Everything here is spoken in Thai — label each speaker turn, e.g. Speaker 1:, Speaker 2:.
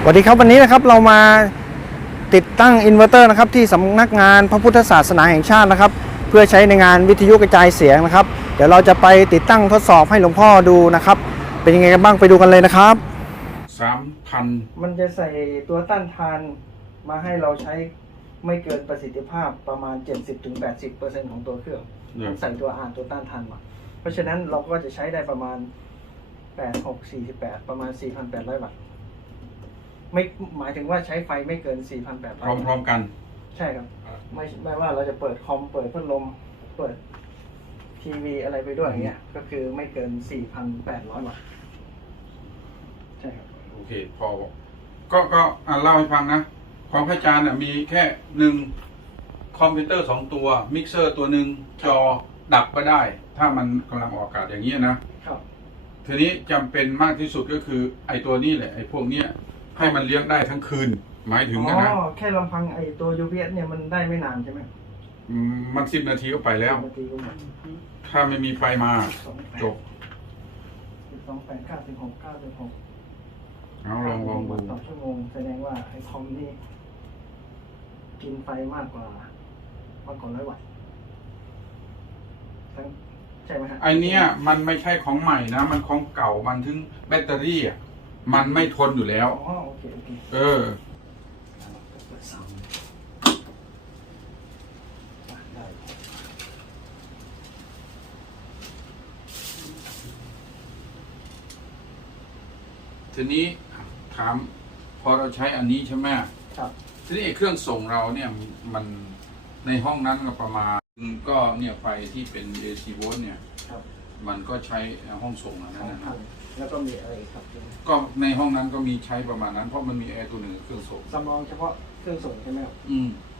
Speaker 1: สวัสดีครับวันนี้นะครับเรามาติดตั้งอินเวอร์เตอร์นะครับที่สำนักงานพระพุทธศาสนาแห่งชาตินะครับเพื่อใช้ในงานวิทยุกระจายเสียงนะครับเดี๋ยวเราจะไปติดตั้งทดสอบให้หลวงพ่อดูนะครับเป็นยังไงกันบ้างไปดูกันเลยนะครับ
Speaker 2: 3,000
Speaker 1: มันจะใส่ตัวต้านทานมาให้เราใช้ไม่เกินประสิทธิภาพประมาณ 70-80% ของตัวเครื่องใส่ตัวตัวต้านทานมาเพราะฉะนั้นเราก็จะใช้ได้ประมาณ8648ประมาณ 4,800 วัตต์ไม่หมายถึงว่าใช้ไฟไม่เกิน 4,800
Speaker 2: พร้อมกัน
Speaker 1: ใช่ครับไม่ว่าเราจะเปิดคอมเปิดพัดลมเปิดทีวีอะไรไปด้วยอย่างเงี้ยก็คือไม่เกิน 4,800 วัตต์ใช่ครับ
Speaker 2: โอเคพอก็เล่าให้ฟังนะของพระอาจารย์มีแค่1คอมพิวเตอร์2ตัวมิกเซอร์ตัวหนึ่งจอดับก็ได้ถ้ามันกำลังออกอากาศอย่างนี้นะครับทีนี้จำเป็นมากที่สุดก็คือไอ้ตัวนี้แหละไอ้พวกเนี้ยให้มันเลี้ยงได้ทั้งคืนหมายถึงนะ
Speaker 1: แค่ลำพังไอ้ตัว UPS เนี่ยมันได้ไม่นานใช่ไหม
Speaker 2: มัน10 นาทีก็ไปแล้วถ้าไม่มีไฟมาจบ
Speaker 1: 12,8 96 96
Speaker 2: เอาลองดู
Speaker 1: ต่อชั่วโมงแสดงว่าไอ้คอมนี่กินไฟมากกว่า100 วัตต์ใช่ไหมฮะ
Speaker 2: ไอเนี้ยมันไม่ใช่ของใหม่นะมันของเก่ามันถึงแบตเตอรี่มันไม่ทนอยู่แล้ว
Speaker 1: โอเค
Speaker 2: ทีนี้ถามพอเราใช้อันนี้ใช่ไหม
Speaker 1: ครับ
Speaker 2: ทีนี้เครื่องส่งเราเนี่ยมันในห้องนั้นก็ประมาณก็เนี่ยไฟที่เป็น AC โวลต์เนี่ยมันก็ใช้ห้องส่งนั้นนะครับ
Speaker 1: แล้วก็มีอะไรครับ
Speaker 2: ก็ในห้องนั้นก็มีใช้ประมาณนั้นเพราะมันมีแอร์ตัวหนึ่งเครื่องส่ง
Speaker 1: สำรองเฉพาะเครื่องส่งใช่ไหมครับ